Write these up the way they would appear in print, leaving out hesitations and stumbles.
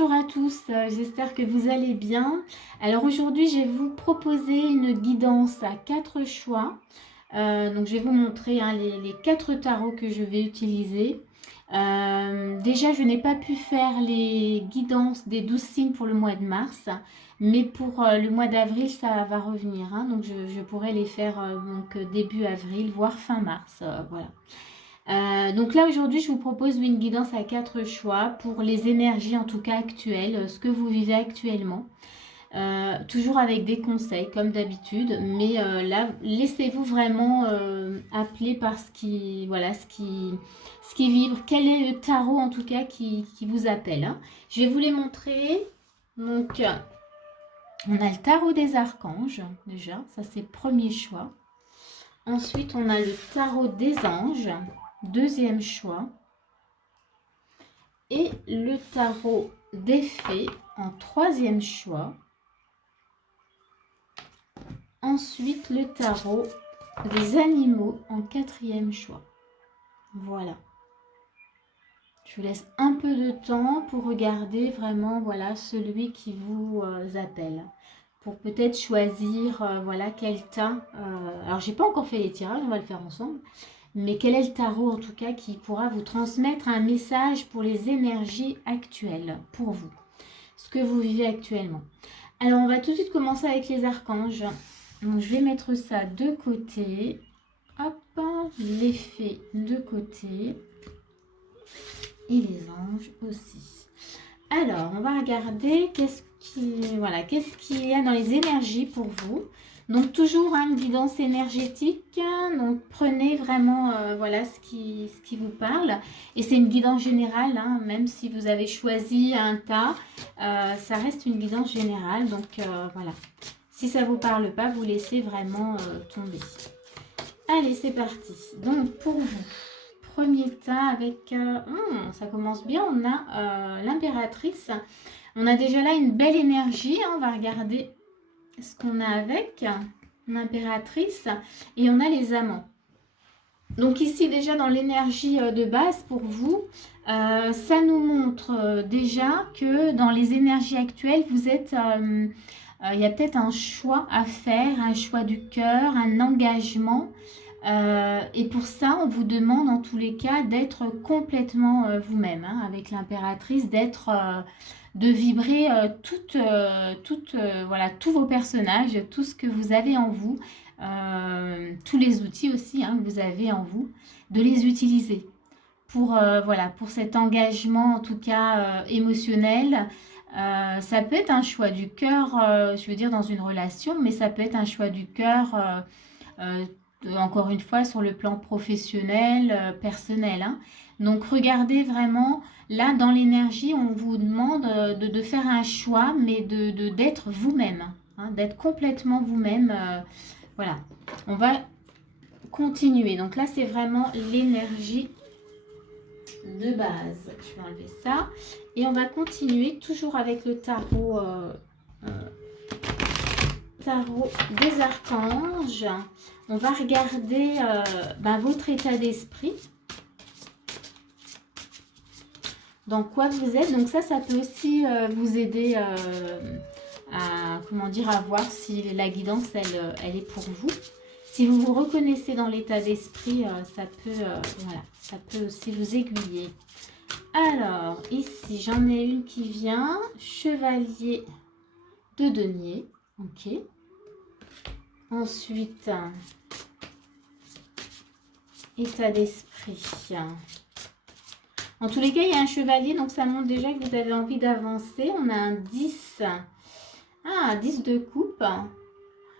Bonjour à tous, j'espère que vous allez bien. Alors aujourd'hui, je vais vous proposer une guidance à 4 choix. Donc je vais vous montrer les 4 tarots que je vais utiliser. Déjà, je n'ai pas pu faire les guidances des 12 signes pour le mois de mars, mais pour le mois d'avril, ça va revenir. Donc je pourrai les faire début avril, voire fin mars. Voilà. Donc là aujourd'hui je vous propose une guidance à 4 choix pour les énergies en tout cas actuelles, ce que vous vivez actuellement. Toujours avec des conseils comme d'habitude, mais là laissez-vous vraiment appeler par ce qui vibre. Quel est le tarot en tout cas qui vous appelle. Je vais vous les montrer. Donc on a le tarot des archanges déjà, ça c'est le premier choix. Ensuite on a le tarot des anges. Deuxième choix. Et le tarot des fées en troisième choix. Ensuite, le tarot des animaux en quatrième choix. Voilà. Je vous laisse un peu de temps pour regarder vraiment celui qui vous appelle. Pour peut-être choisir quel tas. Alors, j'ai pas encore fait les tirages, on va le faire ensemble. Mais quel est le tarot en tout cas qui pourra vous transmettre un message pour les énergies actuelles, pour vous, ce que vous vivez actuellement. Alors on va tout de suite commencer avec les archanges. Donc je vais mettre ça de côté. Hop, les fées de côté. Et les anges aussi. Alors on va regarder qu'est-ce qu'il y a dans les énergies pour vous. Donc toujours une guidance énergétique, donc prenez vraiment ce qui vous parle. Et c'est une guidance générale, même si vous avez choisi un tas, ça reste une guidance générale. Donc voilà, si ça ne vous parle pas, vous laissez vraiment tomber. Allez, c'est parti. Donc pour vous, premier tas avec, ça commence bien, on a l'impératrice. On a déjà là une belle énergie, on va regarder ce qu'on a avec l'impératrice et on a les amants. Donc ici déjà dans l'énergie de base pour vous, ça nous montre déjà que dans les énergies actuelles, vous êtes, il y a peut-être un choix à faire, un choix du cœur, un engagement. Et pour ça, on vous demande en tous les cas d'être complètement vous-même, avec l'impératrice, de vibrer tous vos personnages, tout ce que vous avez en vous, tous les outils aussi que vous avez en vous, de les utiliser pour cet engagement en tout cas émotionnel. Ça peut être un choix du cœur, je veux dire dans une relation, mais ça peut être un choix du cœur encore une fois sur le plan professionnel, personnel. Donc regardez vraiment, là dans l'énergie, on vous demande de faire un choix, mais d'être vous-même, d'être complètement vous-même. Voilà, on va continuer. Donc là, c'est vraiment l'énergie de base. Je vais enlever ça. Et on va continuer toujours avec le tarot des archanges. On va regarder votre état d'esprit. Dans quoi vous êtes. Donc ça peut aussi vous aider à voir si la guidance, elle est pour vous. Si vous vous reconnaissez dans l'état d'esprit, ça peut aussi vous aiguiller. Alors, ici, j'en ai une qui vient. Chevalier de denier. Ok. Ensuite, état d'esprit. En tous les cas, il y a un chevalier, donc ça montre déjà que vous avez envie d'avancer. On a un 10. Ah, 10 de coupe.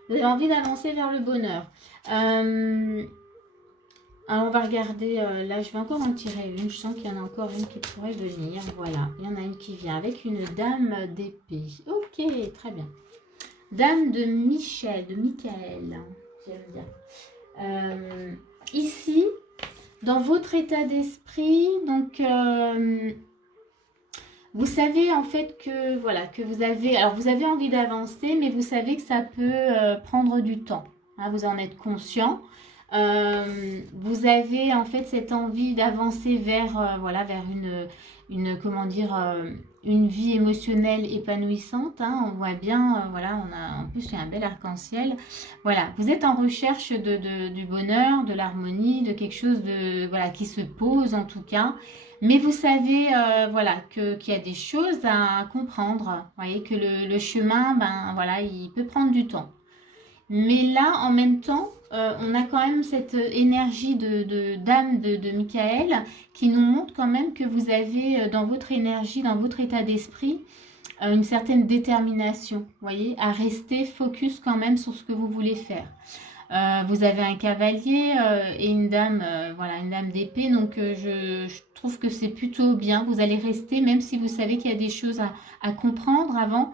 Vous avez envie d'avancer vers le bonheur. Alors, on va regarder. Là, je vais encore en tirer une. Je sens qu'il y en a encore une qui pourrait venir. Voilà, il y en a une qui vient avec une dame d'épée. Ok, très bien. Dame de Michael. J'aime bien. Ici, dans votre état d'esprit, donc vous savez en fait que vous avez envie d'avancer, mais vous savez que ça peut prendre du temps. Vous en êtes conscient. Vous avez en fait cette envie d'avancer vers une vie émotionnelle épanouissante, hein, on voit bien, voilà, on a en plus il y a un bel arc-en-ciel. Voilà, vous êtes en recherche du bonheur, de l'harmonie, de quelque chose de voilà qui se pose en tout cas. Mais vous savez, voilà, qu'il y a des choses à comprendre. Vous voyez que le chemin, ben voilà, il peut prendre du temps. Mais là, en même temps, on a quand même cette énergie d'âme de Michael qui nous montre quand même que vous avez dans votre énergie, dans votre état d'esprit, une certaine détermination, vous voyez, à rester focus quand même sur ce que vous voulez faire. Vous avez un cavalier et une dame, voilà, une dame d'épée, donc je trouve que c'est plutôt bien. Vous allez rester, même si vous savez qu'il y a des choses à comprendre avant,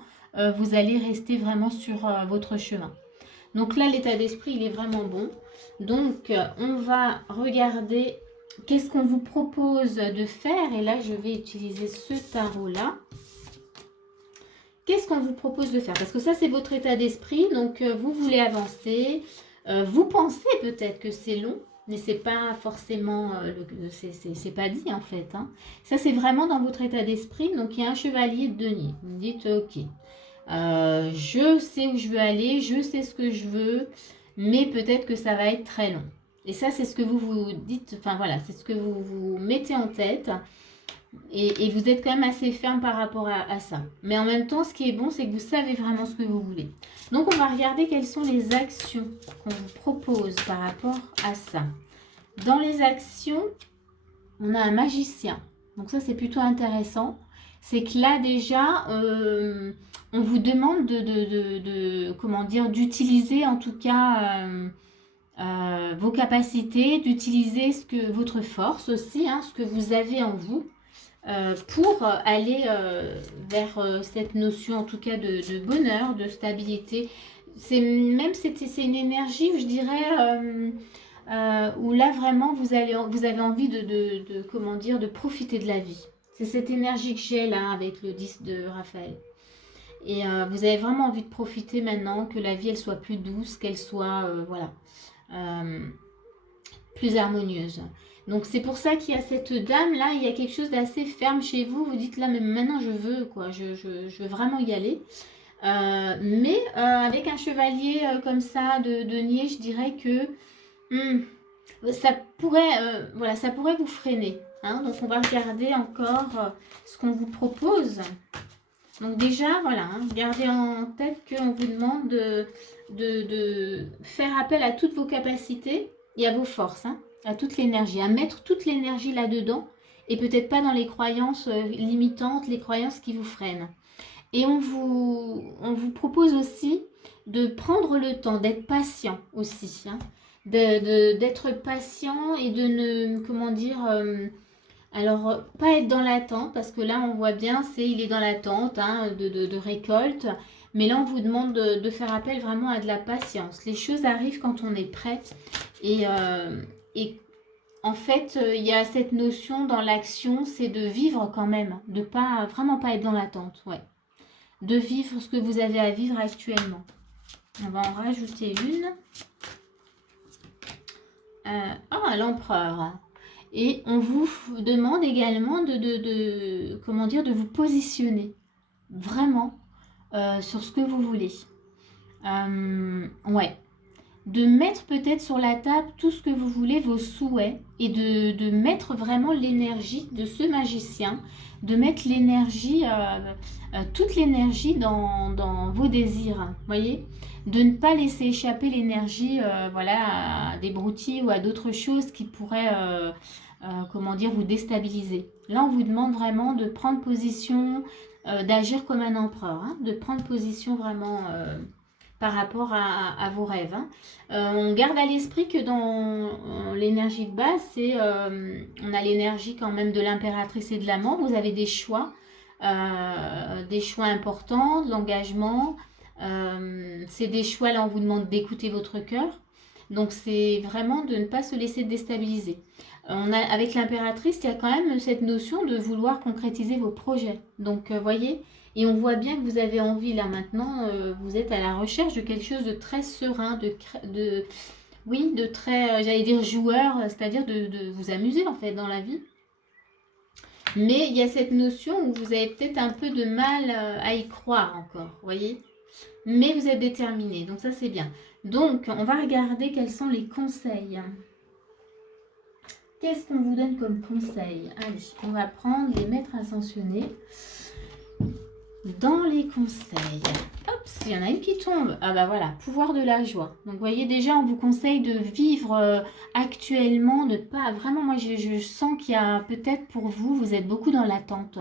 vous allez rester vraiment sur votre chemin. Donc là, l'état d'esprit, il est vraiment bon. Donc, on va regarder qu'est-ce qu'on vous propose de faire. Et là, je vais utiliser ce tarot-là. Qu'est-ce qu'on vous propose de faire? Parce que ça, c'est votre état d'esprit. Donc, vous voulez avancer. Vous pensez peut-être que c'est long, mais c'est pas forcément, c'est pas dit en fait. Hein. Ça, c'est vraiment dans votre état d'esprit. Donc, il y a un chevalier de denier. Vous dites, ok. Je sais où je veux aller, je sais ce que je veux, mais peut-être que ça va être très long. Et ça, c'est ce que vous vous dites, enfin voilà, c'est ce que vous vous mettez en tête. Et vous êtes quand même assez ferme par rapport à ça. Mais en même temps, ce qui est bon, c'est que vous savez vraiment ce que vous voulez. Donc, on va regarder quelles sont les actions qu'on vous propose par rapport à ça. Dans les actions, on a un magicien. Donc ça, c'est plutôt intéressant. C'est que là, déjà, on vous demande comment dire, d'utiliser en tout cas vos capacités, d'utiliser votre force aussi, hein, ce que vous avez en vous, pour aller vers cette notion en tout cas de bonheur, de stabilité. C'est une énergie, je dirais, où là vraiment vous avez envie comment dire, de profiter de la vie. C'est cette énergie que j'ai là avec le 10 de Raphaël. Et vous avez vraiment envie de profiter maintenant, que la vie elle soit plus douce, qu'elle soit voilà, plus harmonieuse. Donc c'est pour ça qu'il y a cette dame là, il y a quelque chose d'assez ferme chez vous. Vous dites là, mais maintenant je veux quoi, je veux vraiment y aller. Mais avec un chevalier comme ça de denier, je dirais que ça pourrait, voilà, ça pourrait vous freiner. Hein. Donc on va regarder encore ce qu'on vous propose. Donc déjà, voilà, hein, gardez en tête qu'on vous demande de faire appel à toutes vos capacités et à vos forces, hein, à toute l'énergie, à mettre toute l'énergie là-dedans et peut-être pas dans les croyances limitantes, les croyances qui vous freinent. Et on vous propose aussi de prendre le temps, d'être patient aussi, hein, d'être patient et de ne, comment dire... alors, pas être dans l'attente, parce que là, on voit bien, il est dans l'attente hein, de récolte. Mais là, on vous demande de faire appel vraiment à de la patience. Les choses arrivent quand on est prêt. Et en fait, il y a cette notion dans l'action, c'est de vivre quand même. De pas vraiment pas être dans l'attente, ouais. De vivre ce que vous avez à vivre actuellement. On va en rajouter une. L'empereur. Et on vous demande également comment dire, de vous positionner vraiment sur ce que vous voulez. Ouais. De mettre peut-être sur la table tout ce que vous voulez, vos souhaits, et de mettre vraiment l'énergie de ce magicien, de mettre l'énergie, toute l'énergie dans vos désirs, voyez, de ne pas laisser échapper l'énergie voilà, à des broutilles ou à d'autres choses qui pourraient comment dire, vous déstabiliser. Là, on vous demande vraiment de prendre position, d'agir comme un empereur, hein, de prendre position vraiment par rapport à vos rêves. Hein. On garde à l'esprit que dans l'énergie de base, on a l'énergie quand même de l'impératrice et de l'amant. Vous avez des choix importants, de l'engagement. C'est des choix, là, on vous demande d'écouter votre cœur. Donc, c'est vraiment de ne pas se laisser déstabiliser. Avec l'impératrice, il y a quand même cette notion de vouloir concrétiser vos projets. Donc, voyez, et on voit bien que vous avez envie, là, maintenant, vous êtes à la recherche de quelque chose de très serein, oui, de très, j'allais dire joueur, c'est-à-dire de vous amuser, en fait, dans la vie. Mais il y a cette notion où vous avez peut-être un peu de mal à y croire encore, vous voyez. Mais vous êtes déterminé, donc ça c'est bien. Donc, on va regarder quels sont les conseils. Qu'est-ce qu'on vous donne comme conseil? Allez, on va prendre les maîtres ascensionnés. Dans les conseils, hop, il y en a une qui tombe. Ah bah voilà, pouvoir de la joie. Donc vous voyez déjà, on vous conseille de vivre actuellement, de pas vraiment. Moi, je sens qu'il y a peut-être pour vous, vous êtes beaucoup dans l'attente.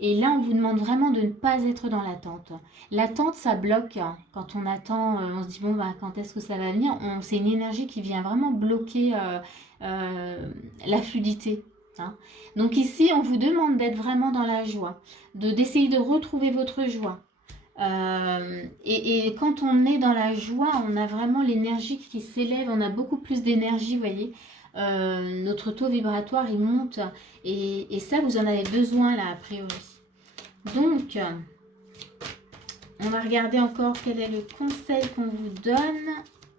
Et là, on vous demande vraiment de ne pas être dans l'attente. L'attente, ça bloque. Quand on attend, on se dit bon bah quand est-ce que ça va venir? C'est une énergie qui vient vraiment bloquer la fluidité. Hein. Donc ici, on vous demande d'être vraiment dans la joie, d'essayer de retrouver votre joie. Et quand on est dans la joie, on a vraiment l'énergie qui s'élève, on a beaucoup plus d'énergie, vous voyez. Notre taux vibratoire, il monte. Et ça, vous en avez besoin, là, a priori. Donc, on va regarder encore quel est le conseil qu'on vous donne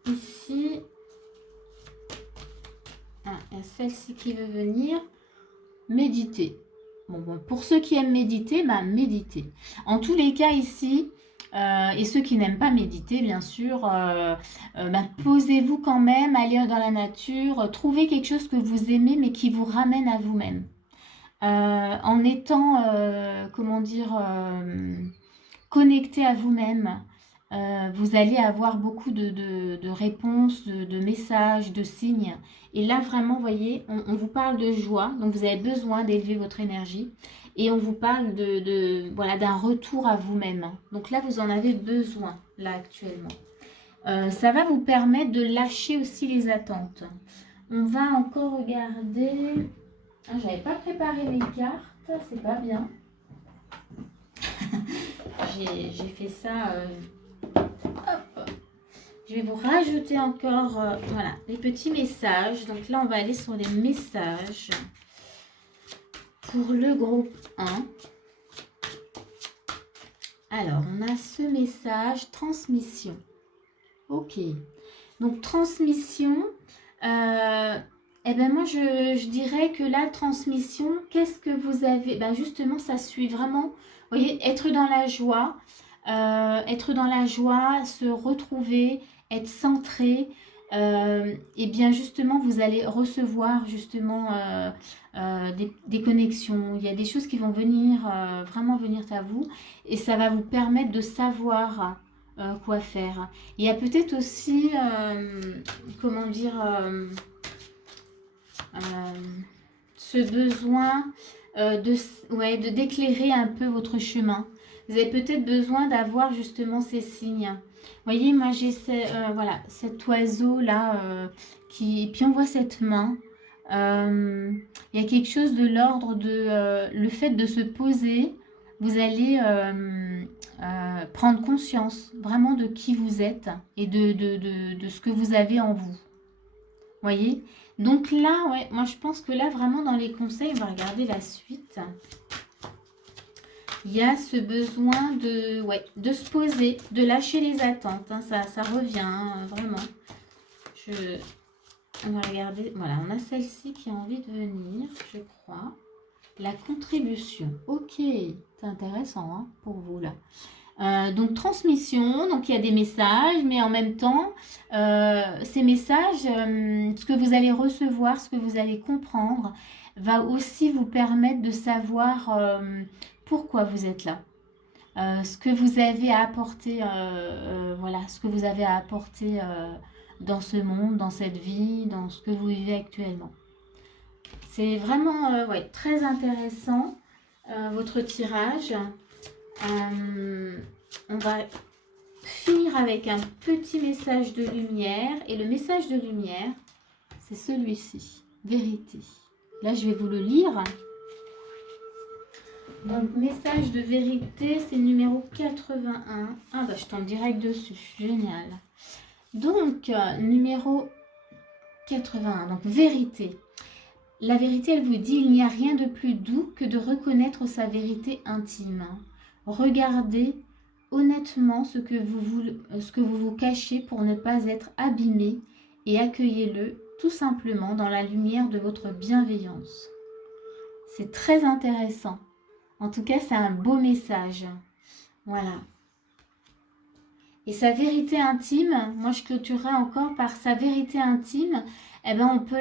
ici. Ah, il y a celle-ci qui veut venir. Méditer. Bon, pour ceux qui aiment méditer, bah, méditez. En tous les cas ici, et ceux qui n'aiment pas méditer, bien sûr, bah, posez-vous quand même, allez dans la nature, trouvez quelque chose que vous aimez, mais qui vous ramène à vous-même. En étant, comment dire, connecté à vous-même, vous allez avoir beaucoup de réponses, de messages, de signes. Et là, vraiment, vous voyez, on vous parle de joie. Donc, vous avez besoin d'élever votre énergie. Et on vous parle voilà, d'un retour à vous-même. Donc là, vous en avez besoin, là, actuellement. Ça va vous permettre de lâcher aussi les attentes. On va encore regarder... Ah, j'avais pas préparé mes cartes, c'est pas bien. J'ai fait ça... Hop. Je vais vous rajouter encore voilà, les petits messages. Donc là, on va aller sur les messages pour le groupe 1. Alors, on a ce message, transmission. Ok. Donc, transmission. Eh ben moi, je dirais que la transmission, qu'est-ce que vous avez? Ben justement, ça suit vraiment, vous voyez, être dans la joie. Être dans la joie, se retrouver, être centré, et bien justement vous allez recevoir justement des connexions. Il y a des choses qui vont venir, vraiment venir à vous, et ça va vous permettre de savoir quoi faire. Il y a peut-être aussi, comment dire, ce besoin de d'éclairer un peu votre chemin. Vous avez peut-être besoin d'avoir justement ces signes. Vous voyez, moi j'ai voilà, cet oiseau là puis on voit cette main. Il y a quelque chose de l'ordre de le fait de se poser. Vous allez prendre conscience vraiment de qui vous êtes et de ce que vous avez en vous. Voyez? Donc là, ouais, moi je pense que là, vraiment dans les conseils, on va regarder la suite. Il y a ce besoin de se poser, de lâcher les attentes. Hein, ça revient, hein, vraiment. On va regarder. Voilà, on a celle-ci qui a envie de venir, je crois. La contribution. Ok, c'est intéressant hein, pour vous là. Donc transmission, donc il y a des messages, mais en même temps, ces messages, ce que vous allez recevoir, ce que vous allez comprendre, va aussi vous permettre de savoir pourquoi vous êtes là. Ce que vous avez à apporter, voilà, ce que vous avez à apporter dans ce monde, dans cette vie, dans ce que vous vivez actuellement. C'est vraiment ouais, très intéressant, votre tirage. On va finir avec un petit message de lumière. Et le message de lumière, c'est celui-ci. Vérité. Là, je vais vous le lire. Donc, message de vérité, c'est numéro 81. Ah, bah, je tombe direct dessus. Génial. Donc, numéro 81. Donc, vérité. La vérité, elle vous dit, il n'y a rien de plus doux que de reconnaître sa vérité intime. Regardez honnêtement ce que vous cachez pour ne pas être abîmé et accueillez-le tout simplement dans la lumière de votre bienveillance. C'est très intéressant. En tout cas, c'est un beau message. Voilà. Et sa vérité intime, moi je clôturerai encore par sa vérité intime, eh ben on peut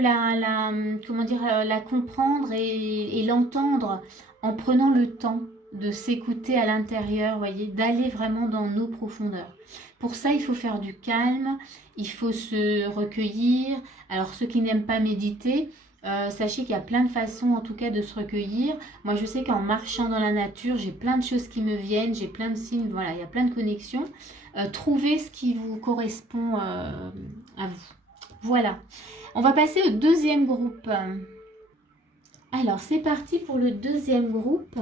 comment dire, la comprendre et l'entendre en prenant le temps de s'écouter à l'intérieur, voyez, d'aller vraiment dans nos profondeurs. Pour ça, il faut faire du calme, il faut se recueillir. Alors ceux qui n'aiment pas méditer, sachez qu'il y a plein de façons en tout cas de se recueillir. Moi je sais qu'en marchant dans la nature, j'ai plein de choses qui me viennent, j'ai plein de signes, voilà, il y a plein de connexions. Trouvez ce qui vous correspond à vous. Voilà. On va passer au deuxième groupe. Alors, c'est parti pour le deuxième groupe.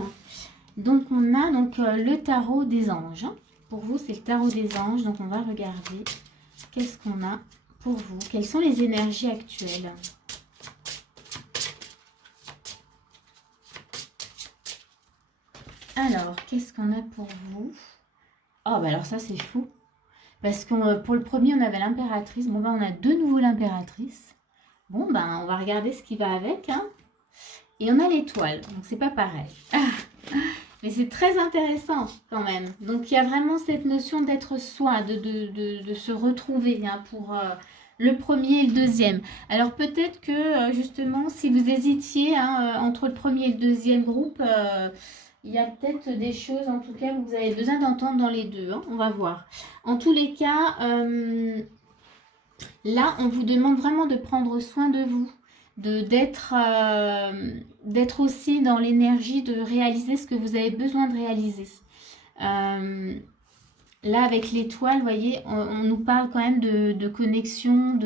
Donc, on a le tarot des anges. Pour vous, c'est le tarot des anges. Donc, on va regarder qu'est-ce qu'on a pour vous. Quelles sont les énergies actuelles? Alors, qu'est-ce qu'on a pour vous? Oh, bah alors ça, c'est fou. Parce que pour le premier, on avait l'impératrice. Bon, ben, on a de nouveau l'impératrice. Bon, ben, on va regarder ce qui va avec. Hein. Et on a l'étoile. Donc, c'est pas pareil. Mais c'est très intéressant quand même. Donc, il y a vraiment cette notion d'être soi, de se retrouver hein, pour le premier et le deuxième. Alors, peut-être que justement, si vous hésitiez hein, entre le premier et le deuxième groupe, il y a peut-être des choses, en tout cas, que vous avez besoin d'entendre dans les deux. Hein, on va voir. En tous les cas, là, on vous demande vraiment de prendre soin de vous, d'être aussi dans l'énergie de réaliser ce que vous avez besoin de réaliser. Là, avec l'étoile, vous voyez, on nous parle quand même de connexion,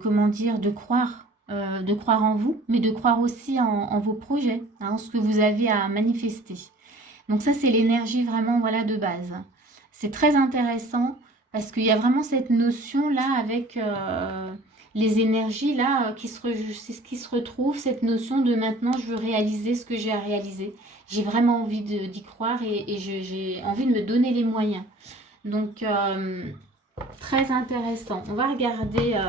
comment dire, de croire en vous, mais de croire aussi en vos projets, hein, ce que vous avez à manifester. Donc ça, c'est l'énergie vraiment voilà, de base. C'est très intéressant parce qu'il y a vraiment cette notion-là avec les énergies là qui se retrouvent, cette notion de maintenant, je veux réaliser ce que j'ai à réaliser. J'ai vraiment envie d'y croire et j'ai envie de me donner les moyens. Donc, très intéressant. On va regarder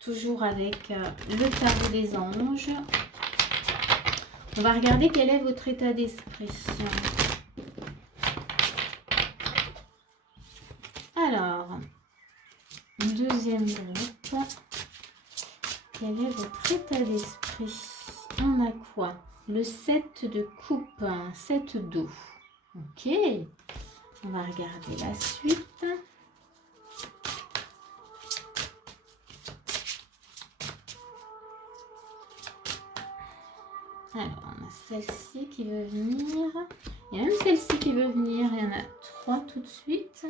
toujours avec le tarot des anges. On va regarder quel est votre état d'esprit. Alors, deuxième groupe. Quel est votre état d'esprit? On a quoi? Le 7 de coupe, 7 d'eau. Ok. On va regarder la suite. Alors, on a celle-ci qui veut venir. Il y a même celle-ci qui veut venir. Il y en a 3 tout de suite.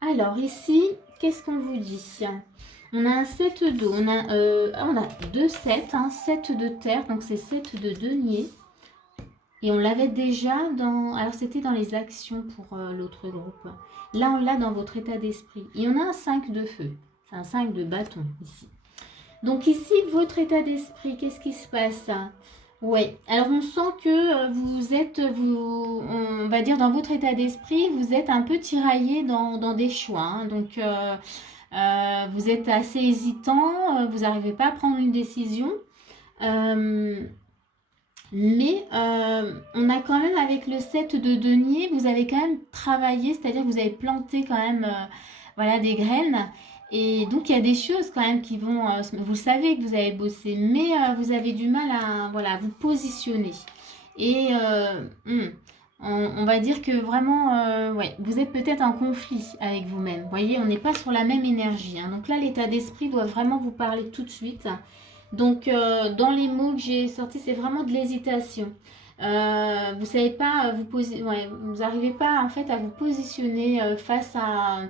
Alors, ici, qu'est-ce qu'on vous dit? On a un 7 d'eau. On a 2 7, 7 de terre. Donc, c'est 7 de denier. Et on l'avait déjà dans... Alors, c'était dans les actions pour l'autre groupe. Là, on l'a dans votre état d'esprit. Et on a un 5 de feu. C'est un 5 de bâton, ici. Donc, ici, votre état d'esprit, qu'est-ce qui se passe? Oui, alors on sent que vous êtes, on va dire dans votre état d'esprit, vous êtes un peu tiraillé dans des choix. Hein. Donc, vous êtes assez hésitant, vous n'arrivez pas à prendre une décision. Mais on a quand même avec le 7 de denier, vous avez quand même travaillé, c'est-à-dire que vous avez planté quand même voilà, des graines. Et donc, il y a des choses quand même qui vont... vous savez que vous avez bossé, mais vous avez du mal à, voilà, vous positionner. Et on va dire que vraiment, ouais, vous êtes peut-être en conflit avec vous-même. Vous voyez, on n'est pas sur la même énergie. Hein. Donc là, l'état d'esprit doit vraiment vous parler tout de suite. Donc, dans les mots que j'ai sortis, c'est vraiment de l'hésitation. Vous savez pas vous n'arrivez pas en fait à vous positionner face à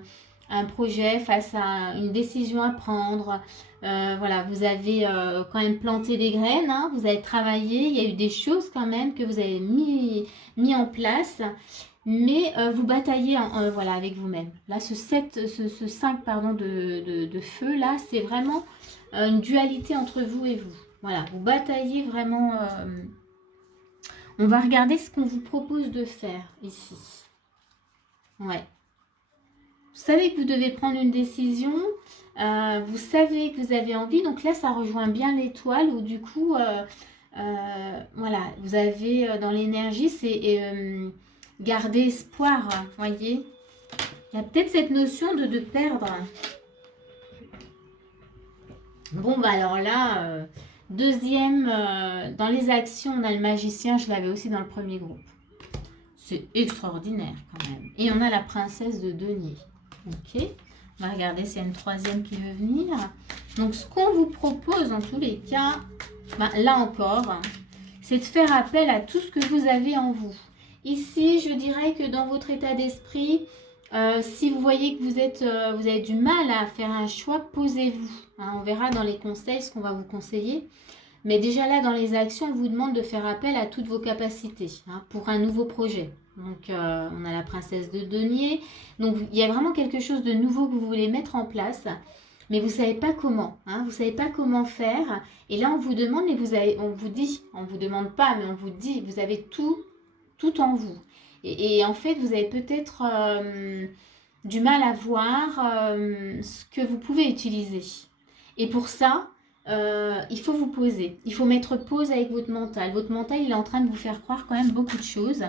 un projet, face à une décision à prendre. Voilà, vous avez quand même planté des graines, hein, vous avez travaillé, il y a eu des choses quand même que vous avez mis en place, mais vous bataillez voilà, avec vous-même. Là, ce 5 pardon, de feu, là, c'est vraiment une dualité entre vous et vous. Voilà, vous bataillez vraiment. On va regarder ce qu'on vous propose de faire ici. Ouais. Vous savez que vous devez prendre une décision. Vous savez que vous avez envie. Donc là, ça rejoint bien l'étoile où du coup, Voilà, vous avez dans l'énergie, c'est garder espoir, voyez. Il y a peut-être cette notion de perdre. Bon, bah alors là, deuxième, dans les actions, on a le magicien, je l'avais aussi dans le premier groupe. C'est extraordinaire quand même. Et on a la princesse de denier. Ok, on va regarder s'il y a une troisième qui veut venir. Donc, ce qu'on vous propose en tous les cas, ben, là encore, c'est de faire appel à tout ce que vous avez en vous. Ici, je dirais que dans votre état d'esprit, si vous voyez que vous avez du mal à faire un choix, posez-vous. Hein, on verra dans les conseils ce qu'on va vous conseiller. Mais déjà là, dans les actions, on vous demande de faire appel à toutes vos capacités pour un nouveau projet. Donc, on a la princesse de denier. Donc, il y a vraiment quelque chose de nouveau que vous voulez mettre en place. Mais vous ne savez pas comment. Vous ne savez pas comment faire. Et là, on vous demande, mais on vous dit, on ne vous demande pas, mais on vous dit, vous avez tout en vous. Et en fait, vous avez peut-être du mal à voir ce que vous pouvez utiliser. Et pour ça, il faut vous poser. Il faut mettre pause avec votre mental. Votre mental, il est en train de vous faire croire quand même beaucoup de choses.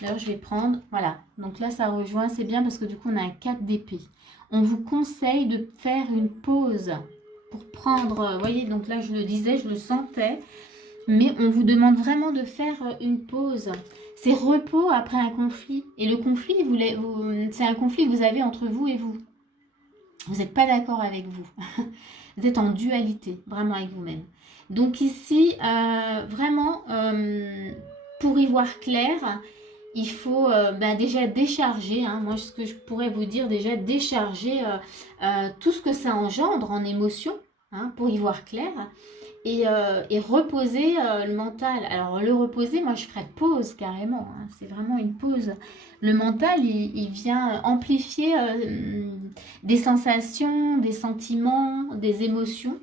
D'ailleurs, je vais prendre, voilà. Donc là, ça rejoint, c'est bien parce que du coup, on a un 4 d'épée. On vous conseille de faire une pause pour prendre, vous voyez, donc là, je le disais, je le sentais. Mais on vous demande vraiment de faire une pause. C'est repos après un conflit. Et le conflit, c'est un conflit que vous avez entre vous et vous. Vous n'êtes pas d'accord avec vous. Vous êtes en dualité, vraiment avec vous-même. Donc ici, vraiment, pour y voir clair, il faut déjà décharger. Moi, ce que je pourrais vous dire, déjà décharger tout ce que ça engendre en émotion, pour y voir clair. Et reposer le mental. Alors le reposer, moi je ferais pause carrément, c'est vraiment une pause. Le mental, il vient amplifier des sensations, des sentiments, des émotions.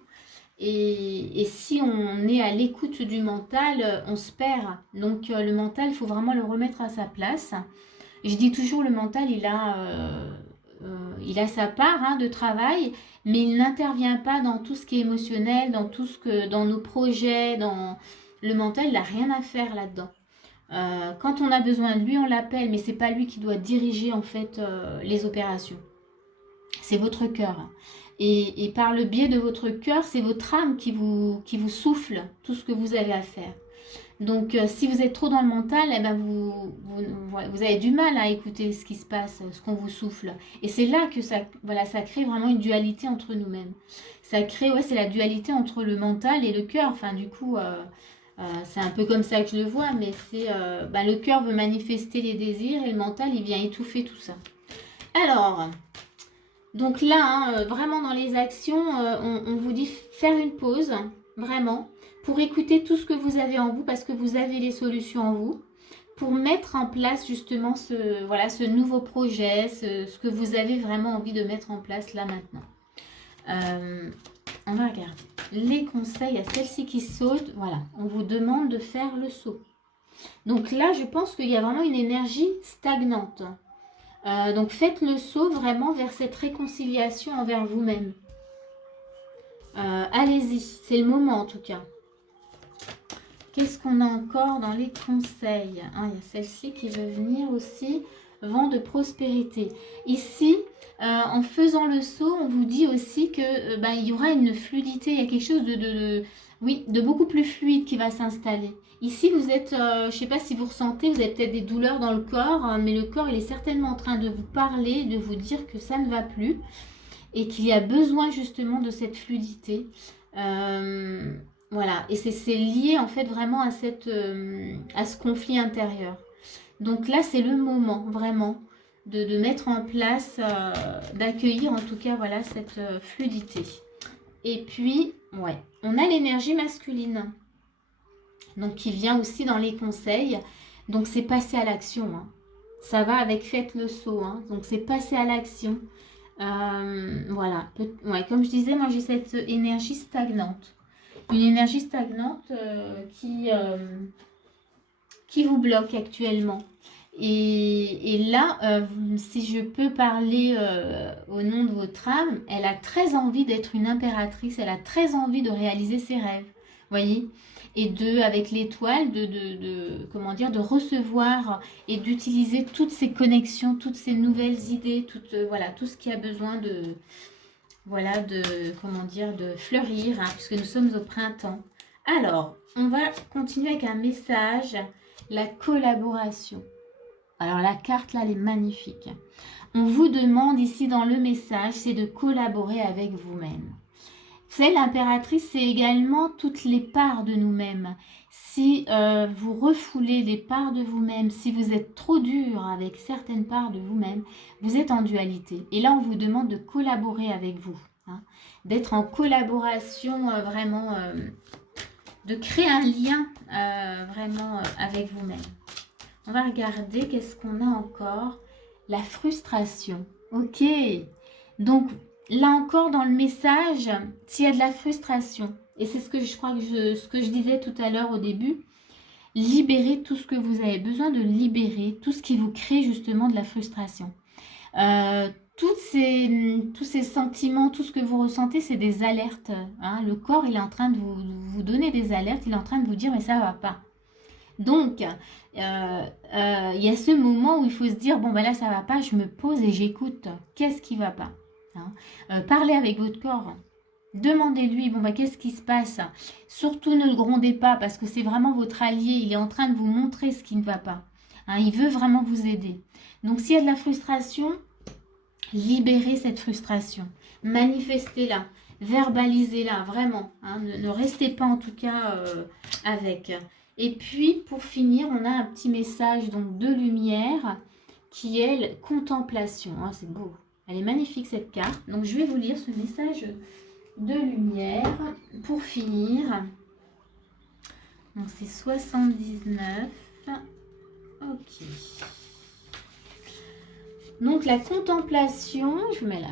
Et si on est à l'écoute du mental, on se perd. Donc le mental, il faut vraiment le remettre à sa place. Je dis toujours, le mental, il a sa part de travail, mais il n'intervient pas dans tout ce qui est émotionnel, dans nos projets, le mental, il n'a rien à faire là-dedans. Quand on a besoin de lui, on l'appelle, mais c'est pas lui qui doit diriger en fait les opérations. C'est votre cœur. Et par le biais de votre cœur, c'est votre âme qui vous souffle tout ce que vous avez à faire. Donc, si vous êtes trop dans le mental, vous avez du mal à écouter ce qui se passe, ce qu'on vous souffle. Et c'est là que ça crée vraiment une dualité entre nous-mêmes. Ça crée, c'est la dualité entre le mental et le cœur. Enfin, du coup, c'est un peu comme ça que je le vois, mais c'est le cœur veut manifester les désirs et le mental, il vient étouffer tout ça. Alors, donc là, vraiment dans les actions, on vous dit faire une pause, vraiment, pour écouter tout ce que vous avez en vous, parce que vous avez les solutions en vous, pour mettre en place justement ce nouveau projet, ce que vous avez vraiment envie de mettre en place là maintenant. On va regarder les conseils à celle-ci qui saute. Voilà, on vous demande de faire le saut. Donc là, je pense qu'il y a vraiment une énergie stagnante. Donc faites le saut vraiment vers cette réconciliation envers vous-même. Allez-y, c'est le moment en tout cas. Qu'est-ce qu'on a encore dans les conseils? Il y a celle-ci qui veut venir aussi. Vent de prospérité. Ici, en faisant le saut, on vous dit aussi que il y aura une fluidité, il y a quelque chose de beaucoup plus fluide qui va s'installer. Ici, vous êtes, je ne sais pas si vous ressentez, vous avez peut-être des douleurs dans le corps, mais le corps, il est certainement en train de vous parler, de vous dire que ça ne va plus et qu'il y a besoin justement de cette fluidité. Voilà, et c'est lié en fait vraiment à ce conflit intérieur. Donc là, c'est le moment vraiment de mettre en place, d'accueillir en tout cas voilà cette fluidité. Et puis, on a l'énergie masculine, donc qui vient aussi dans les conseils. Donc c'est passer à l'action. Ça va avec faites le saut. Donc c'est passer à l'action. Voilà. Comme je disais, moi j'ai cette énergie stagnante. Une énergie stagnante qui vous bloque actuellement. Et là, si je peux parler au nom de votre âme, elle a très envie d'être une impératrice, elle a très envie de réaliser ses rêves. voyez, et avec l'étoile, comment dire, de recevoir et d'utiliser toutes ces connexions, toutes ces nouvelles idées, voilà, tout ce qui a besoin voilà, comment dire, de fleurir, hein, puisque nous sommes au printemps. Alors, on va continuer avec un message, la collaboration. Alors, la carte, là, elle est magnifique. On vous demande ici dans le message, c'est de collaborer avec vous-même. Vous savez, l'impératrice, c'est également toutes les parts de nous-mêmes. Si vous refoulez des parts de vous-même, si vous êtes trop dur avec certaines parts de vous-même, vous êtes en dualité. Et là, on vous demande de collaborer avec vous, hein, d'être en collaboration vraiment, de créer un lien vraiment avec vous-même. On va regarder qu'est-ce qu'on a encore. La frustration. Ok. Donc, là encore, dans le message, s'il y a de la frustration, et c'est ce que je crois que ce que je disais tout à l'heure au début, libérez tout ce que vous avez besoin de libérer, tout ce qui vous crée justement de la frustration. Tous ces sentiments, tout ce que vous ressentez, c'est des alertes, hein. Le corps, il est en train de vous donner des alertes, il est en train de vous dire, mais ça ne va pas. Donc, il y a ce moment où il faut se dire, bon, ben là, ça ne va pas, je me pose et j'écoute. Qu'est-ce qui ne va pas, hein? Parlez avec votre corps. Demandez-lui, bon, ben, qu'est-ce qui se passe? Surtout, ne le grondez pas parce que c'est vraiment votre allié. Il est en train de vous montrer ce qui ne va pas, hein. Il veut vraiment vous aider. Donc, s'il y a de la frustration, libérez cette frustration. Manifestez-la. Verbalisez-la, vraiment, hein. Ne restez pas en tout cas avec. Et puis, pour finir, on a un petit message donc de lumière qui est contemplation. Ah, c'est beau. Elle est magnifique, cette carte. Donc, je vais vous lire ce message de lumière pour finir. Donc, c'est 79. Ok. Donc, la contemplation, je vous mets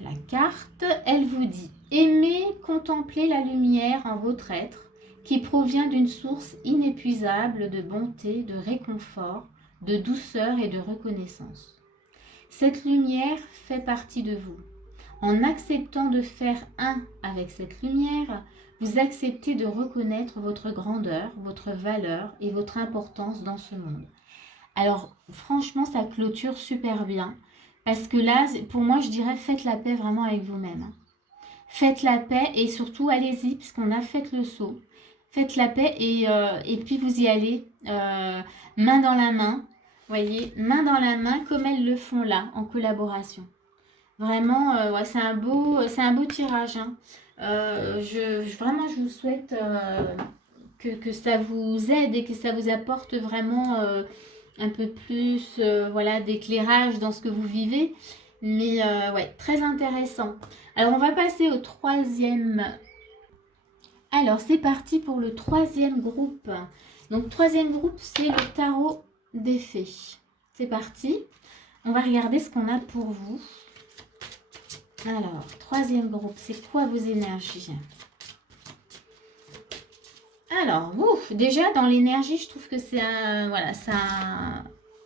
la carte. Elle vous dit, aimez contempler la lumière en votre être qui provient d'une source inépuisable de bonté, de réconfort, de douceur et de reconnaissance. Cette lumière fait partie de vous. En acceptant de faire un avec cette lumière, vous acceptez de reconnaître votre grandeur, votre valeur et votre importance dans ce monde. Alors, franchement, ça clôture super bien. Parce que là, pour moi, je dirais, faites la paix vraiment avec vous-même. Faites la paix et surtout, allez-y, puisqu'on a fait le saut. Faites la paix et puis vous y allez, main dans la main, voyez, main dans la main, comme elles le font là, en collaboration. Vraiment, ouais, c'est un beau tirage, hein. Vraiment, je vous souhaite que ça vous aide et que ça vous apporte vraiment un peu plus voilà, d'éclairage dans ce que vous vivez. Mais ouais, très intéressant. Alors, on va passer au troisième. Alors, c'est parti pour le troisième groupe. Donc, troisième groupe, c'est le tarot des fées. C'est parti. On va regarder ce qu'on a pour vous. Alors, troisième groupe, c'est quoi vos énergies? Alors, ouf, déjà dans l'énergie, je trouve que c'est un... Voilà,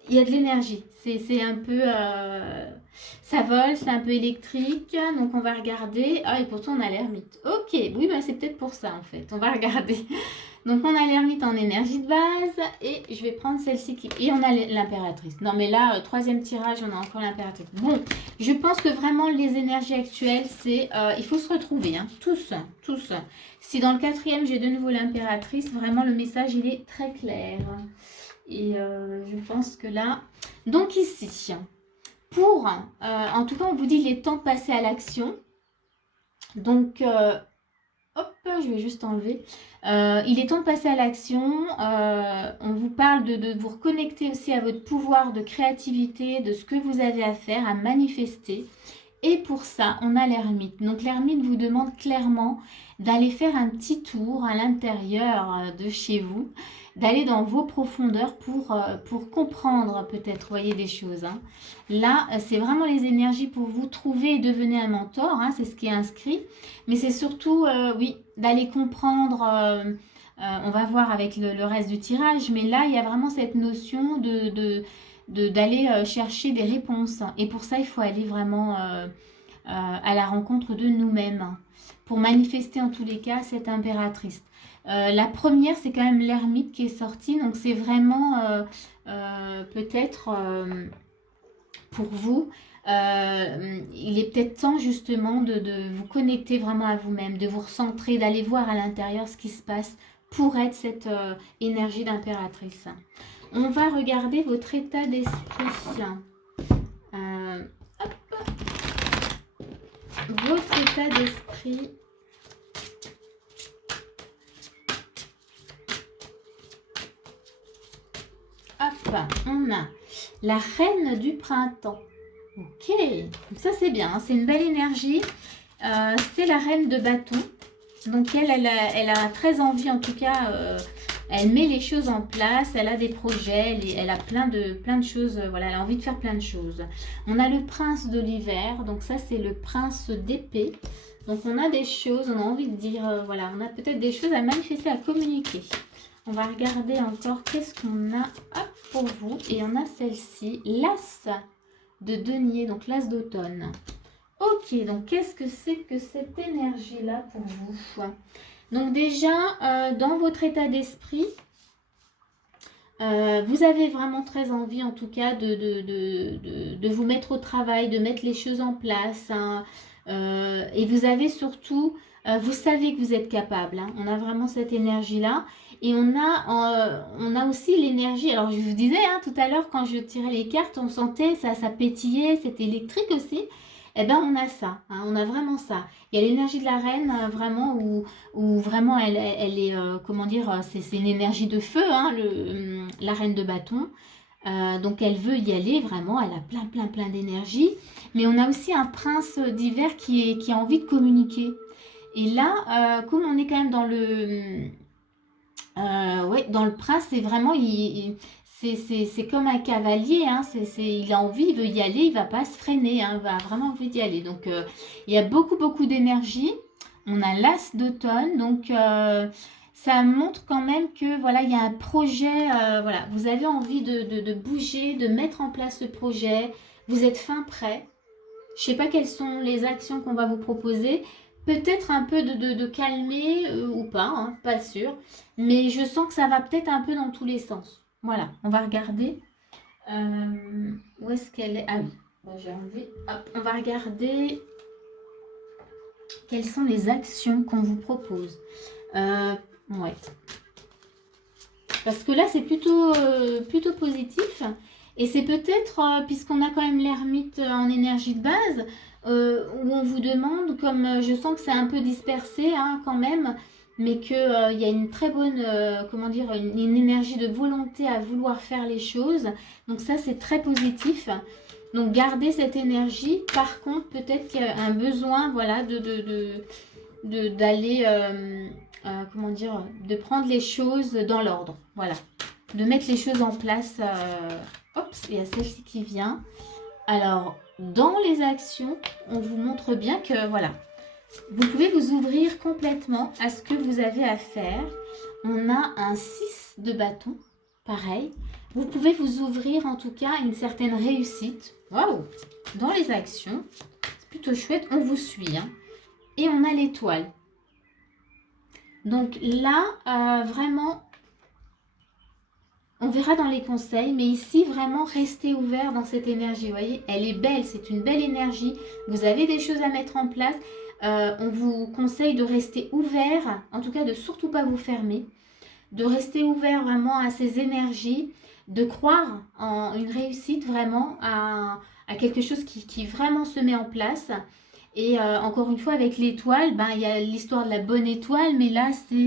il y a de l'énergie. C'est un peu... ça vole, c'est un peu électrique. Donc, on va regarder. Ah, et pourtant, on a l'ermite. Ok, oui, bah, c'est peut-être pour ça, en fait. On va regarder. Donc, on a l'ermite en énergie de base. Et je vais prendre celle-ci qui... Et on a l'impératrice. Non, mais là, troisième tirage, on a encore l'impératrice. Bon, je pense que vraiment, les énergies actuelles, c'est... il faut se retrouver, hein. Tous. Si dans le quatrième, j'ai de nouveau l'impératrice, vraiment, le message, il est très clair. Et je pense que là... Donc, ici, pour... en tout cas, on vous dit, il est temps de passer à l'action. Donc... hop, je vais juste enlever. Il est temps de passer à l'action. On vous parle de vous reconnecter aussi à votre pouvoir de créativité, de ce que vous avez à faire, à manifester. Et pour ça, on a l'ermite. Donc l'ermite vous demande clairement d'aller faire un petit tour à l'intérieur de chez vous, d'aller dans vos profondeurs pour comprendre peut-être, voyez, des choses, hein. Là, c'est vraiment les énergies pour vous trouver et devenir un mentor, hein, c'est ce qui est inscrit. Mais c'est surtout, oui, d'aller comprendre, on va voir avec le reste du tirage, mais là, il y a vraiment cette notion d'aller chercher des réponses. Et pour ça, il faut aller vraiment à la rencontre de nous-mêmes pour manifester en tous les cas cette impératrice. La première, c'est quand même l'ermite qui est sortie. Donc, c'est vraiment peut-être pour vous. Il est peut-être temps justement de vous connecter vraiment à vous-même, de vous recentrer, d'aller voir à l'intérieur ce qui se passe pour être cette énergie d'impératrice. On va regarder votre état d'esprit. Hop. Votre état d'esprit. Hop, on a la reine du printemps. Ok, donc ça c'est bien, hein, c'est une belle énergie. C'est la reine de bâton. Donc elle a très envie, en tout cas, elle met les choses en place, elle a des projets, elle a plein de choses, voilà, elle a envie de faire plein de choses. On a le prince de l'hiver, donc ça c'est le prince d'épée. Donc on a des choses, on a envie de dire, voilà, on a peut-être des choses à manifester, à communiquer. On va regarder encore qu'est-ce qu'on a pour vous. Et on a celle-ci, l'as de denier, donc l'as d'automne. Ok, donc qu'est-ce que c'est que cette énergie-là pour vous? Donc déjà, dans votre état d'esprit, vous avez vraiment très envie, en tout cas, de vous mettre au travail, de mettre les choses en place. Hein, et vous avez surtout, vous savez que vous êtes capable. Hein, on a vraiment cette énergie-là. Et on a aussi l'énergie. Alors, je vous disais, hein, tout à l'heure, quand je tirais les cartes, on sentait, ça pétillait, c'était électrique aussi. Eh bien, on a ça, hein, on a vraiment ça. Il y a l'énergie de la reine, vraiment, où vraiment elle est, comment dire, c'est une énergie de feu, hein, la reine de bâton. Donc elle veut y aller, vraiment, elle a plein d'énergie. Mais on a aussi un prince d'hiver qui a envie de communiquer. Et là, comme on est quand même dans ouais, dans le prince, c'est vraiment, c'est comme un cavalier, hein, il a envie, il veut y aller, il va pas se freiner, hein, il va vraiment envie d'y aller. Donc, il y a beaucoup d'énergie. On a l'as d'automne, donc ça montre quand même que voilà, il y a un projet, voilà, vous avez envie de bouger, de mettre en place ce projet, vous êtes fin prêt. Je sais pas quelles sont les actions qu'on va vous proposer. Peut-être un peu de calmer ou pas, hein, pas sûr. Mais je sens que ça va peut-être un peu dans tous les sens. Voilà, on va regarder. Où est-ce qu'elle est? Ah oui, bon, j'ai enlevé. Hop, on va regarder quelles sont les actions qu'on vous propose. Ouais. Parce que là, c'est plutôt positif. Et c'est peut-être, puisqu'on a quand même l'ermite en énergie de base, où on vous demande, comme je sens que c'est un peu dispersé hein, quand même, mais qu'il y a une très bonne, comment dire, une énergie de volonté à vouloir faire les choses. Donc ça, c'est très positif. Donc gardez cette énergie. Par contre, peut-être qu'il y a un besoin, voilà, d'aller, comment dire, de prendre les choses dans l'ordre. Voilà. De mettre les choses en place. Hop, il y a celle-ci qui vient. Alors, dans les actions, on vous montre bien que, voilà, vous pouvez vous ouvrir complètement à ce que vous avez à faire. On a un 6 de bâton, pareil. Vous pouvez vous ouvrir en tout cas à une certaine réussite. Waouh! Dans les actions, c'est plutôt chouette, on vous suit. Hein. Et on a l'étoile. Donc là, vraiment, on verra dans les conseils, mais ici, vraiment, restez ouvert dans cette énergie. Vous voyez, elle est belle, c'est une belle énergie. Vous avez des choses à mettre en place. On vous conseille de rester ouvert, en tout cas de surtout pas vous fermer, de rester ouvert vraiment à ces énergies, de croire en une réussite vraiment, à quelque chose qui vraiment se met en place. Et encore une fois, avec l'étoile, ben, il y a l'histoire de la bonne étoile, mais là, c'est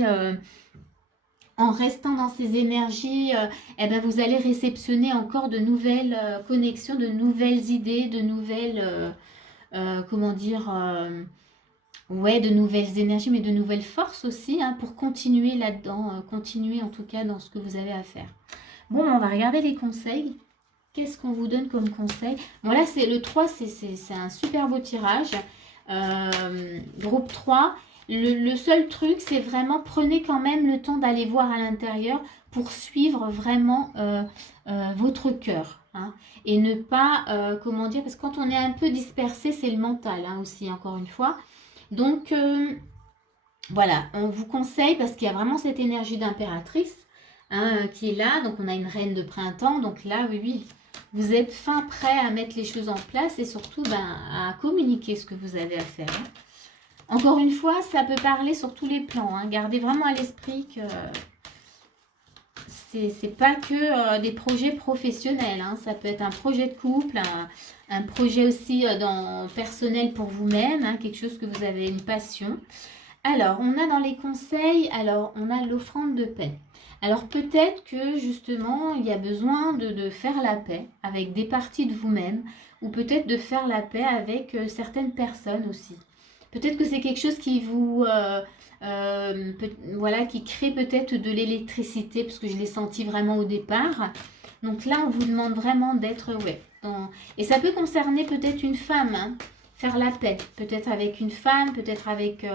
en restant dans ces énergies, eh ben, vous allez réceptionner encore de nouvelles connexions, de nouvelles idées, de nouvelles, comment dire, ouais, de nouvelles énergies, mais de nouvelles forces aussi, hein, pour continuer là-dedans, continuer en tout cas dans ce que vous avez à faire. Bon, on va regarder les conseils. Qu'est-ce qu'on vous donne comme conseil? Bon, là, c'est le 3, c'est un super beau tirage. Groupe 3. Le seul truc, c'est vraiment prenez quand même le temps d'aller voir à l'intérieur pour suivre vraiment votre cœur. Hein, et ne pas, comment dire, parce que quand on est un peu dispersé, c'est le mental hein, aussi, encore une fois. Donc, Voilà, on vous conseille, parce qu'il y a vraiment cette énergie d'impératrice hein, qui est là. Donc, on a une reine de printemps. Donc là, oui, oui, vous êtes fin prêt à mettre les choses en place et surtout à communiquer ce que vous avez à faire. Hein. Encore une fois, ça peut parler sur tous les plans. Hein. Gardez vraiment à l'esprit que c'est pas que des projets professionnels. Hein. Ça peut être un projet de couple, un projet aussi personnel pour vous-même, hein, quelque chose que vous avez une passion. Alors, on a dans les conseils, alors on a l'offrande de paix. Alors peut-être que justement, il y a besoin de faire la paix avec des parties de vous-même ou peut-être de faire la paix avec certaines personnes aussi. Peut-être que c'est quelque chose qui vous... voilà, qui crée peut-être de l'électricité, parce que je l'ai senti vraiment au départ. Donc là, on vous demande vraiment d'être... Ouais, et ça peut concerner peut-être une femme, hein, faire la paix. Peut-être avec une femme, peut-être avec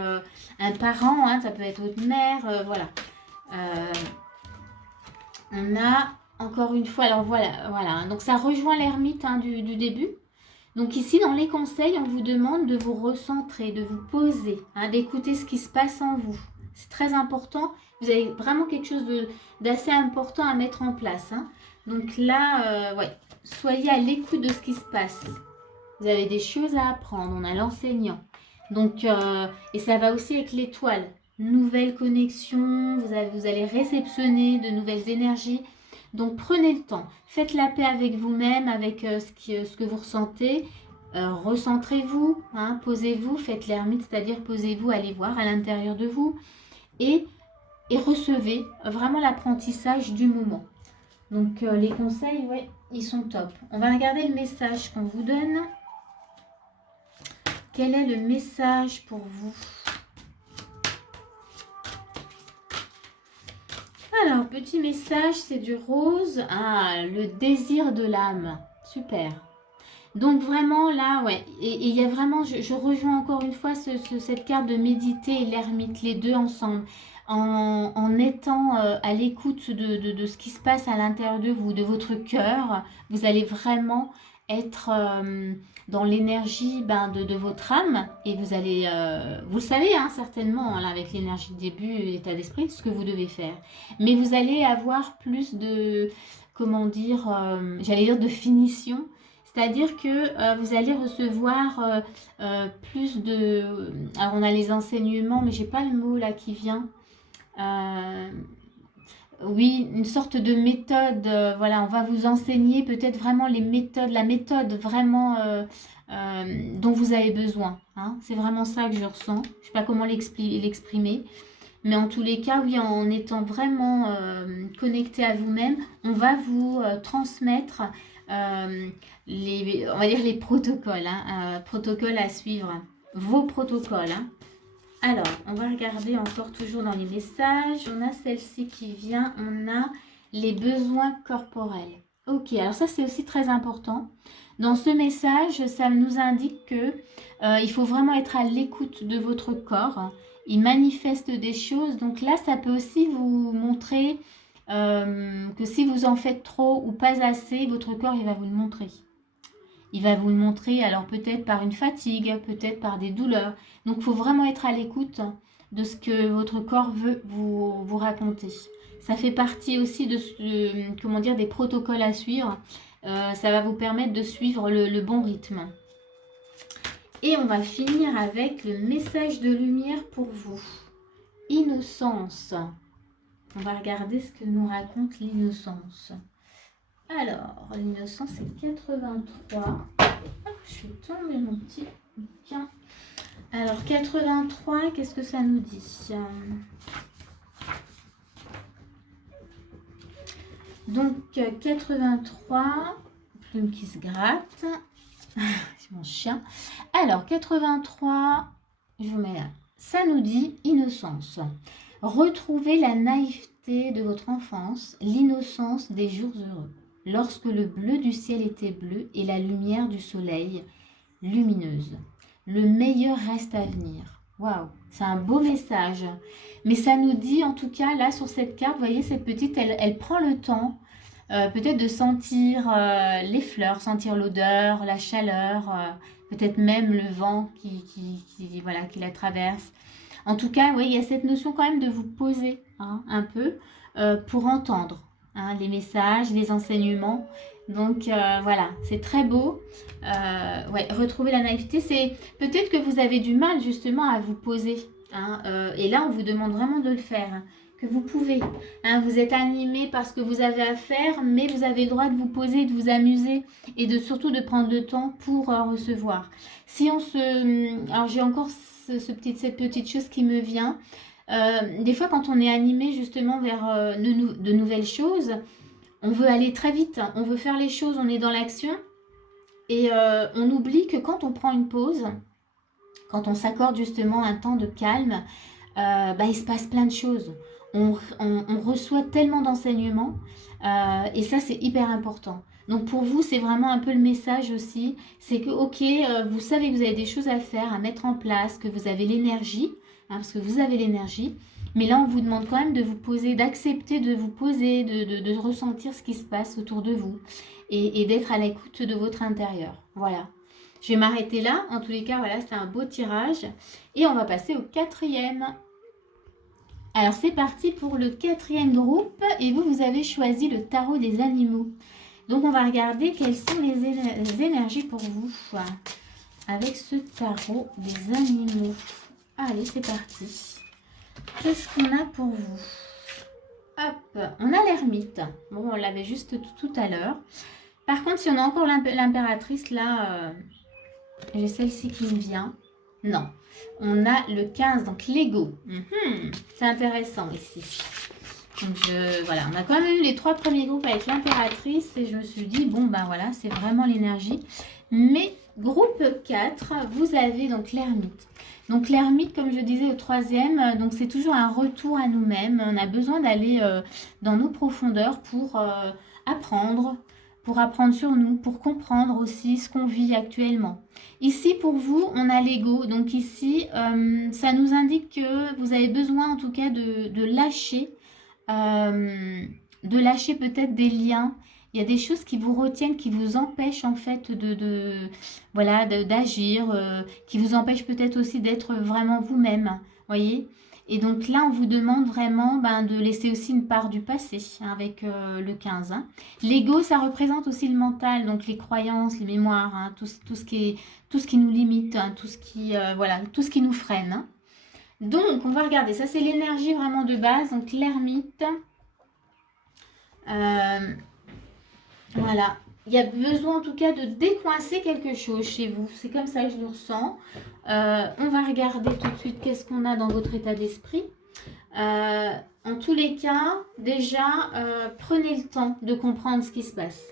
un parent, hein, ça peut être votre mère, voilà. On a encore une fois, alors voilà. Donc ça rejoint l'ermite hein, du début. Donc ici, dans les conseils, on vous demande de vous recentrer, de vous poser, hein, d'écouter ce qui se passe en vous. C'est très important. Vous avez vraiment quelque chose d'assez important à mettre en place. Hein. Donc là, ouais, soyez à l'écoute de ce qui se passe. Vous avez des choses à apprendre. On a l'enseignant. Donc, et ça va aussi avec l'étoile. Nouvelles connexions, vous allez réceptionner de nouvelles énergies. Donc prenez le temps, faites la paix avec vous-même, avec ce que vous ressentez. Recentrez-vous, hein, posez-vous, faites l'ermite, c'est-à-dire posez-vous, allez voir à l'intérieur de vous et, et recevez vraiment l'apprentissage du moment. Donc les conseils, ouais, ils sont top. On va regarder le message qu'on vous donne. Quel est le message pour vous ? Alors, petit message, c'est du rose. Ah, le désir de l'âme. Super. Donc vraiment là, ouais, et il y a vraiment, je rejoins encore une fois cette carte de méditer et l'ermite, les deux ensemble, en étant à l'écoute de ce qui se passe à l'intérieur de vous, de votre cœur, vous allez vraiment être dans l'énergie de votre âme et vous allez, vous le savez hein, certainement, là, avec l'énergie de début, l'état d'esprit, ce que vous devez faire. Mais vous allez avoir plus de, comment dire, j'allais dire de finition. C'est-à-dire que vous allez recevoir plus de... Alors, on a les enseignements, mais j'ai pas le mot là qui vient. Oui, une sorte de méthode. Voilà, on va vous enseigner peut-être vraiment les méthodes, la méthode vraiment dont vous avez besoin. Hein. C'est vraiment ça que je ressens. Je sais pas comment l'exprimer. Mais en tous les cas, oui, en étant vraiment connecté à vous-même, on va vous transmettre on va dire les protocoles, hein, protocoles à suivre, vos protocoles. Hein. Alors, on va regarder encore toujours dans les messages. On a celle-ci qui vient, on a les besoins corporels. Ok, alors ça c'est aussi très important. Dans ce message, ça nous indique que il faut vraiment être à l'écoute de votre corps. Il manifeste des choses. Donc là, ça peut aussi vous montrer que si vous en faites trop ou pas assez, votre corps, il va vous le montrer. Il va vous le montrer, alors peut-être par une fatigue, peut-être par des douleurs. Donc, il faut vraiment être à l'écoute de ce que votre corps veut vous raconter. Ça fait partie aussi comment dire, des protocoles à suivre. Ça va vous permettre de suivre le bon rythme. Et on va finir avec le message de lumière pour vous. Innocence. On va regarder ce que nous raconte l'innocence. Alors, l'innocence, c'est 83. Je vais tomber mon petit bouquin. Alors, 83, qu'est-ce que ça nous dit? Donc, 83, plume qui se gratte. C'est mon chien. Alors, 83, je vous mets là. Ça nous dit innocence. Retrouvez la naïveté de votre enfance, l'innocence des jours heureux, lorsque le bleu du ciel était bleu et la lumière du soleil lumineuse. Le meilleur reste à venir. Waouh, c'est un beau message. Mais ça nous dit, en tout cas, là, sur cette carte, vous voyez, cette petite, elle prend le temps peut-être de sentir les fleurs, sentir l'odeur, la chaleur, peut-être même le vent voilà, qui la traverse. En tout cas, oui, il y a cette notion quand même de vous poser hein, un peu pour entendre hein, les messages, les enseignements. Donc voilà, c'est très beau. Ouais, retrouver la naïveté, c'est peut-être que vous avez du mal justement à vous poser. Hein, et là, on vous demande vraiment de le faire. Hein, que vous pouvez. Hein, vous êtes animé par ce que vous avez à faire, mais vous avez le droit de vous poser, de vous amuser et de surtout de prendre le temps pour recevoir. Si on se... Alors j'ai encore cette petite chose qui me vient. Des fois, quand on est animé justement vers de nouvelles choses, on veut aller très vite, hein. On veut faire les choses, on est dans l'action et on oublie que quand on prend une pause, quand on s'accorde justement un temps de calme, il se passe plein de choses. On reçoit tellement d'enseignements et ça c'est hyper important. Donc pour vous c'est vraiment un peu le message aussi, c'est que ok vous savez que vous avez des choses à faire, à mettre en place, que vous avez l'énergie, hein, parce que vous avez l'énergie, mais là on vous demande quand même de vous poser, d'accepter de vous poser, de ressentir ce qui se passe autour de vous et d'être à l'écoute de votre intérieur. Voilà. Je vais m'arrêter là. En tous les cas, voilà, c'est un beau tirage. Et on va passer au quatrième. Alors, c'est parti pour le quatrième groupe. Et vous, vous avez choisi le tarot des animaux. Donc, on va regarder quelles sont les énergies pour vous avec ce tarot des animaux. Allez, c'est parti. Qu'est-ce qu'on a pour vous? Hop, on a l'ermite. Bon, on l'avait juste tout à l'heure. Par contre, si on a encore l'impératrice, là... j'ai celle-ci qui me vient. Non. On a le 15, donc l'ego. C'est intéressant ici. Donc voilà, on a quand même eu les 3 premiers groupes avec l'impératrice et je me suis dit, bon ben voilà, c'est vraiment l'énergie. Mais groupe 4, vous avez donc l'ermite. Donc l'ermite, comme je disais au 3e, donc c'est toujours un retour à nous-mêmes. On a besoin d'aller dans nos profondeurs pour apprendre sur nous, pour comprendre aussi ce qu'on vit actuellement. Ici, pour vous, on a l'ego. Donc ici, ça nous indique que vous avez besoin en tout cas de lâcher peut-être des liens. Il y a des choses qui vous retiennent, qui vous empêchent en fait voilà, d'agir, qui vous empêchent peut-être aussi d'être vraiment vous-même, voyez. Et donc là, on vous demande vraiment de laisser aussi une part du passé hein, avec le 15. Hein. L'ego, ça représente aussi le mental, donc les croyances, les mémoires, hein, tout ce qui nous limite, hein, tout ce qui nous freine. Hein. Donc, on va regarder. Ça, c'est l'énergie vraiment de base. Donc, l'ermite. Voilà. Il y a besoin, en tout cas, de décoincer quelque chose chez vous. C'est comme ça que je le ressens. On va regarder tout de suite qu'est-ce qu'on a dans votre état d'esprit. En tous les cas, déjà, prenez le temps de comprendre ce qui se passe.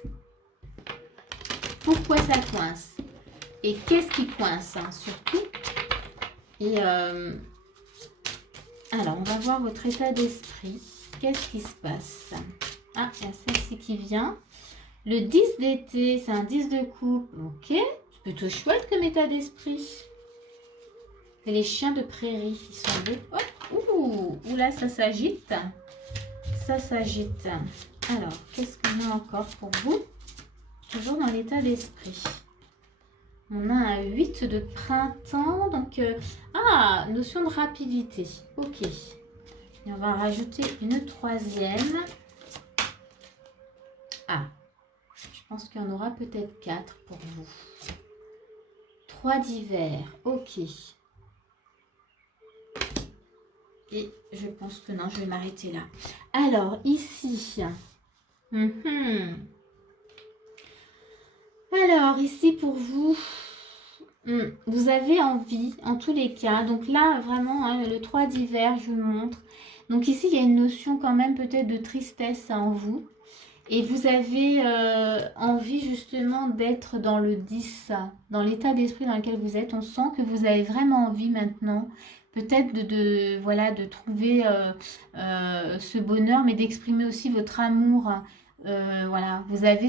Pourquoi ça coince? Et qu'est-ce qui coince, hein, surtout? Et... alors, on va voir votre état d'esprit. Qu'est-ce qui se passe? Ah, il y a celle-ci qui vient. Le 10 d'été, c'est un 10 de coupe. Ok, c'est plutôt chouette comme état d'esprit. Et les chiens de prairie, ils sont beaux. Oh, ouh, là, ça s'agite. Ça s'agite. Alors, qu'est-ce qu'on a encore pour vous? Toujours dans l'état d'esprit. On a un 8 de printemps. Donc, notion de rapidité. Ok. Et on va rajouter une 3e. Ah, je pense qu'il y en aura peut-être 4 pour vous. 3 d'hiver. Ok. Et je pense que non, je vais m'arrêter là. Alors, ici. Alors, ici pour vous, vous avez envie, en tous les cas. Donc là, vraiment, hein, le 3 d'hiver, je vous le montre. Donc ici, il y a une notion quand même peut-être de tristesse en vous. Et vous avez envie justement d'être dans le 10, dans l'état d'esprit dans lequel vous êtes. On sent que vous avez vraiment envie maintenant, peut-être de trouver ce bonheur, mais d'exprimer aussi votre amour. Voilà, vous avez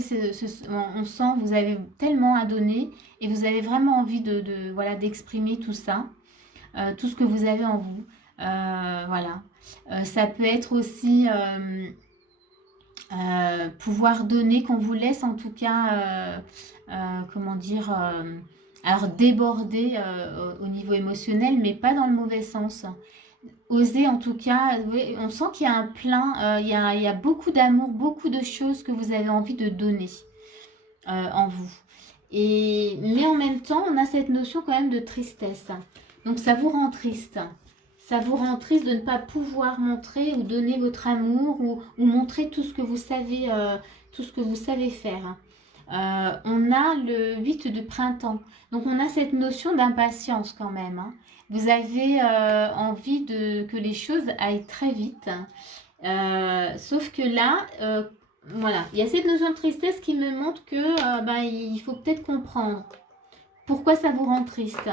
on sent que vous avez tellement à donner et vous avez vraiment envie d'exprimer tout ça, tout ce que vous avez en vous. Voilà, ça peut être aussi pouvoir donner, qu'on vous laisse en tout cas, comment dire, Alors déborder au niveau émotionnel, mais pas dans le mauvais sens. Osez en tout cas, oui, on sent qu'il y a un plein, il y a beaucoup d'amour, beaucoup de choses que vous avez envie de donner en vous. Mais en même temps, on a cette notion quand même de tristesse. Donc ça vous rend triste. Ça vous rend triste de ne pas pouvoir montrer ou donner votre amour ou montrer tout ce que vous savez, tout ce que vous savez faire. On a le 8 de printemps. Donc on a cette notion d'impatience quand même. Hein. Vous avez envie que les choses aillent très vite. Sauf que là, voilà, il y a cette notion de tristesse qui me montre que ben, il faut peut-être comprendre pourquoi ça vous rend triste.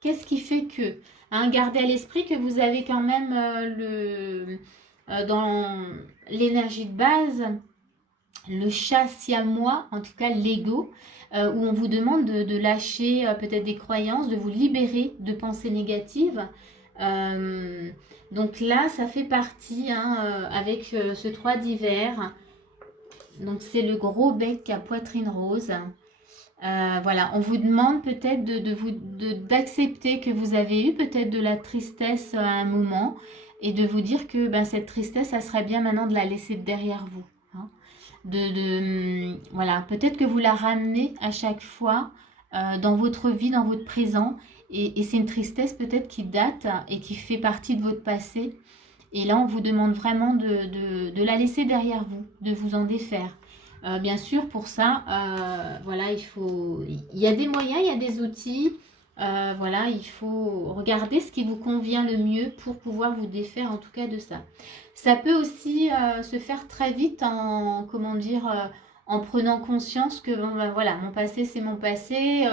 Qu'est-ce qui fait que hein, gardez à l'esprit que vous avez quand même dans l'énergie de base le chat siamois, en tout cas l'ego, où on vous demande de lâcher peut-être des croyances, de vous libérer de pensées négatives. Donc là, ça fait partie hein, avec ce 3 d'hiver. Donc c'est le gros bec à poitrine rose. Voilà, on vous demande peut-être d'accepter que vous avez eu peut-être de la tristesse à un moment et de vous dire que ben, cette tristesse, ça serait bien maintenant de la laisser derrière vous. Hein. Voilà, peut-être que vous la ramenez à chaque fois dans votre vie, dans votre présent et c'est une tristesse peut-être qui date et qui fait partie de votre passé. Et là, on vous demande vraiment de la laisser derrière vous, de vous en défaire. Bien sûr, pour ça, voilà, il y a des moyens, il y a des outils. Voilà, il faut regarder ce qui vous convient le mieux pour pouvoir vous défaire en tout cas de ça. Ça peut aussi se faire très vite en, comment dire, en prenant conscience que bon, ben, voilà, mon passé c'est mon passé.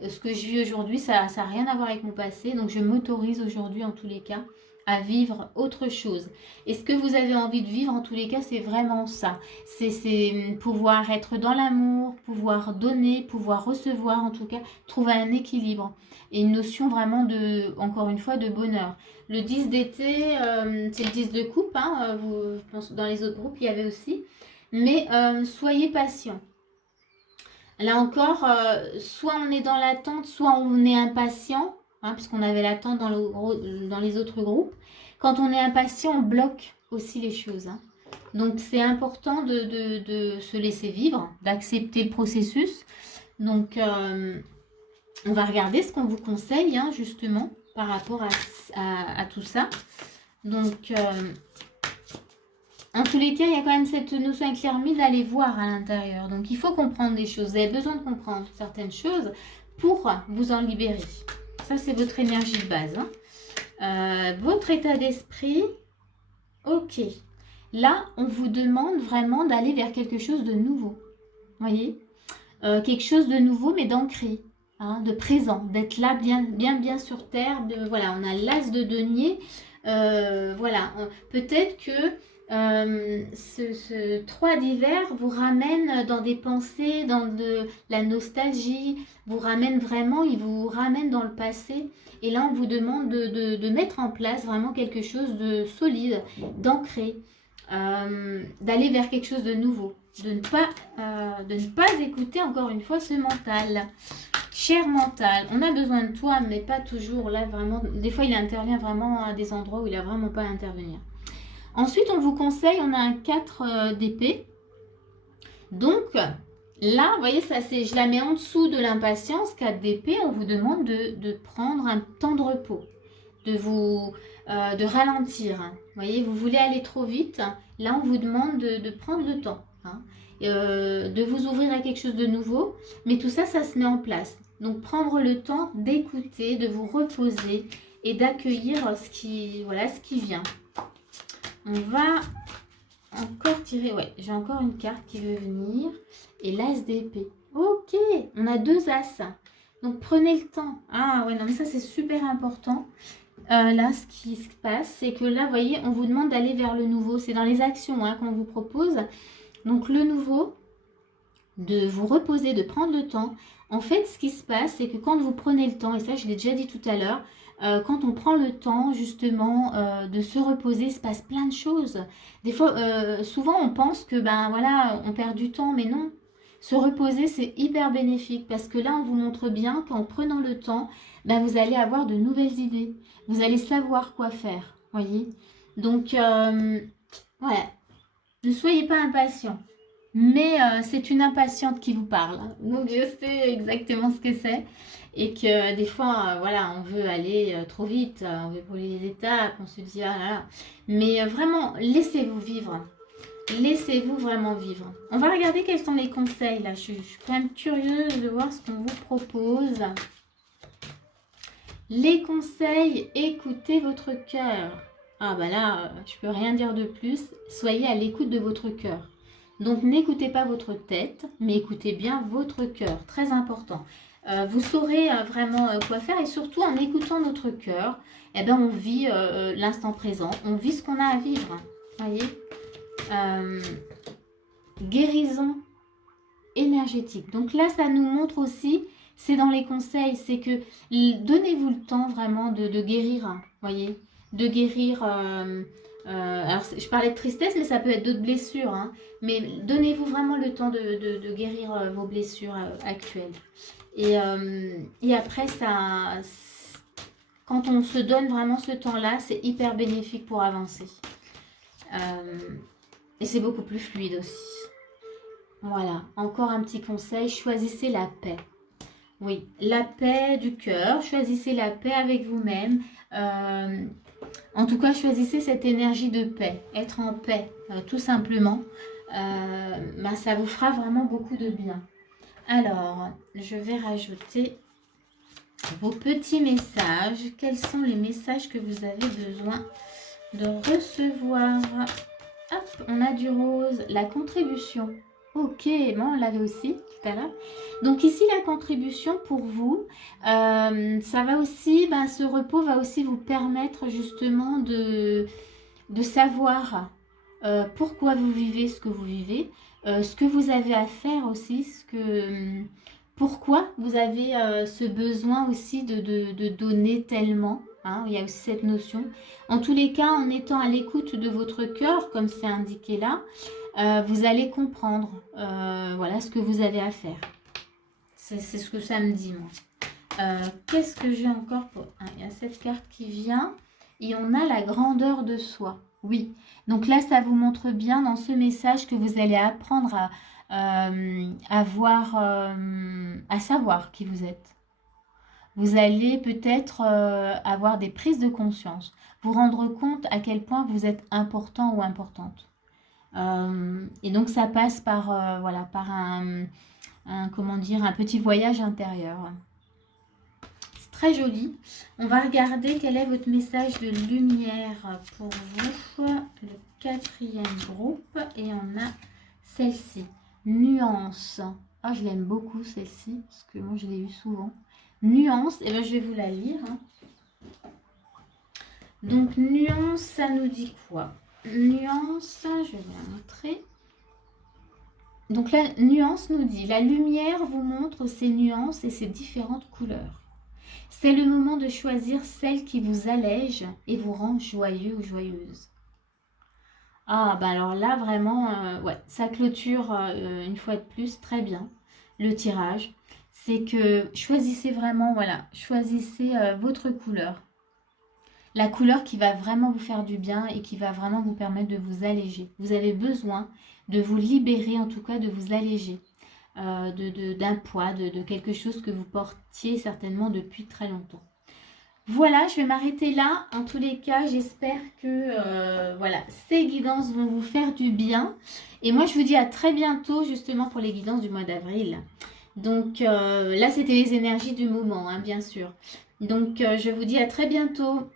Ce que je vis aujourd'hui, ça n'a rien à voir avec mon passé. Donc je m'autorise aujourd'hui en tous les cas à vivre autre chose. Et ce que vous avez envie de vivre, en tous les cas, c'est vraiment ça. C'est pouvoir être dans l'amour, pouvoir donner, pouvoir recevoir, en tout cas, trouver un équilibre. Et une notion vraiment de, encore une fois, de bonheur. Le 10 d'été, c'est le 10 de coupe, hein, je pense dans les autres groupes, il y avait aussi. Mais soyez patient. Là encore, soit on est dans l'attente, soit on est impatient, hein, puisqu'on avait l'attente dans les autres groupes. Quand on est impatient, on bloque aussi les choses. Hein. Donc c'est important de se laisser vivre, d'accepter le processus. Donc on va regarder ce qu'on vous conseille, hein, justement, par rapport à tout ça. Donc en tous les cas, il y a quand même cette notion avec l'ermite d'aller voir à l'intérieur. Donc, il faut comprendre des choses. Vous avez besoin de comprendre certaines choses pour vous en libérer. Ça, c'est votre énergie de base. Hein. Votre état d'esprit, ok. Là, on vous demande vraiment d'aller vers quelque chose de nouveau. Vous voyez quelque chose de nouveau, mais d'ancré, hein, de présent, d'être là bien sur terre. Voilà, on a l'as de denier. Voilà, peut-être que ce 3 d'hiver vous ramène dans des pensées, dans de la nostalgie, vous ramène vraiment, il vous ramène dans le passé. Et là, on vous demande de mettre en place vraiment quelque chose de solide, d'ancré, d'aller vers quelque chose de nouveau, de ne pas écouter encore une fois ce mental. Cher mental, on a besoin de toi, mais pas toujours. Là, vraiment, des fois, il intervient vraiment à des endroits où il n'a vraiment pas à intervenir. Ensuite, on vous conseille, on a un 4 d'épée. Donc, là, vous voyez, ça, je la mets en dessous de l'impatience. 4 d'épée, on vous demande de prendre un temps de repos, de ralentir. Hein. Vous voyez, vous voulez aller trop vite. Là, on vous demande de prendre le temps. Hein. De vous ouvrir à quelque chose de nouveau. Mais tout ça, ça se met en place. Donc, prendre le temps d'écouter, de vous reposer et d'accueillir ce qui vient. On va encore tirer, ouais, j'ai encore une carte qui veut venir. Et l'as d'épée. Ok, on a 2 as. Donc prenez le temps. Ah ouais, non mais ça c'est super important. Là, ce qui se passe, c'est que là, vous voyez, on vous demande d'aller vers le nouveau. C'est dans les actions hein, qu'on vous propose. Donc le nouveau, de vous reposer, de prendre le temps. En fait, ce qui se passe, c'est que quand vous prenez le temps, et ça je l'ai déjà dit tout à l'heure, quand on prend le temps justement de se reposer, il se passe plein de choses. Des fois, souvent on pense que ben voilà, on perd du temps, mais non. Se reposer, c'est hyper bénéfique parce que là, on vous montre bien qu'en prenant le temps, ben, vous allez avoir de nouvelles idées. Vous allez savoir quoi faire, voyez. Donc, voilà. Ne soyez pas impatient. Mais c'est une impatiente qui vous parle, hein. Donc, je sais exactement ce que c'est. Et que des fois, voilà, on veut aller trop vite, on veut brûler les étapes, on se dit, ah là là. Mais vraiment, laissez-vous vivre. Laissez-vous vraiment vivre. On va regarder quels sont les conseils, là. Je suis quand même curieuse de voir ce qu'on vous propose. Les conseils, écoutez votre cœur. Ah bah là, je peux rien dire de plus. Soyez à l'écoute de votre cœur. Donc n'écoutez pas votre tête, mais écoutez bien votre cœur. Très important. Vous saurez vraiment quoi faire et surtout en écoutant notre cœur, eh ben, on vit l'instant présent. On vit ce qu'on a à vivre. Voyez, guérison énergétique. Donc là, ça nous montre aussi, c'est dans les conseils, c'est que donnez-vous le temps vraiment de guérir, hein, voyez, de guérir. Alors, je parlais de tristesse, mais ça peut être d'autres blessures, hein, mais donnez-vous vraiment le temps de guérir vos blessures actuelles. Et après, ça, quand on se donne vraiment ce temps-là, c'est hyper bénéfique pour avancer. Et c'est beaucoup plus fluide aussi. Voilà, encore un petit conseil, choisissez la paix. Oui, la paix du cœur, choisissez la paix avec vous-même. En tout cas, choisissez cette énergie de paix, être en paix, tout simplement. Ben, ça vous fera vraiment beaucoup de bien. Alors, je vais rajouter vos petits messages. Quels sont les messages que vous avez besoin de recevoir? Hop, on a du rose, la contribution. Ok, bon, on l'avait aussi tout à l'heure. Donc ici, la contribution pour vous, ça va aussi, ben, ce repos va aussi vous permettre justement de savoir pourquoi vous vivez ce que vous vivez, ce que vous avez à faire aussi, pourquoi vous avez ce besoin aussi de donner tellement. Hein, il y a aussi cette notion. En tous les cas, en étant à l'écoute de votre cœur, comme c'est indiqué là, vous allez comprendre voilà, ce que vous avez à faire. C'est ce que ça me dit, moi. Qu'est-ce que j'ai encore pour... Ah, il y a cette carte qui vient. Et on a la grandeur de soi. Oui. Donc là, ça vous montre bien dans ce message que vous allez apprendre à savoir qui vous êtes. Vous allez peut-être avoir des prises de conscience, vous rendre compte à quel point vous êtes important ou importante. Et donc ça passe par, voilà, par comment dire, un petit voyage intérieur. C'est très joli. On va regarder quel est votre message de lumière pour vous. Le 4e groupe. Et on a celle-ci. Nuance. Ah, je l'aime beaucoup celle-ci, parce que moi je l'ai eu souvent. Nuance, et bien je vais vous la lire. Hein. Donc nuance, ça nous dit quoi? Nuance, je vais vous la montrer. Donc la nuance nous dit, la lumière vous montre ses nuances et ses différentes couleurs. C'est le moment de choisir celle qui vous allège et vous rend joyeux ou joyeuse. Ah, bah alors là, vraiment, ouais, ça clôture une fois de plus très bien le tirage. C'est que choisissez vraiment, voilà, choisissez votre couleur. La couleur qui va vraiment vous faire du bien et qui va vraiment vous permettre de vous alléger. Vous avez besoin de vous libérer, en tout cas de vous alléger d'un poids, de quelque chose que vous portiez certainement depuis très longtemps. Voilà, je vais m'arrêter là. En tous les cas, j'espère que voilà, ces guidances vont vous faire du bien. Et moi, je vous dis à très bientôt justement pour les guidances du mois d'avril. Donc là, c'était les énergies du moment, hein, bien sûr. Donc, je vous dis à très bientôt.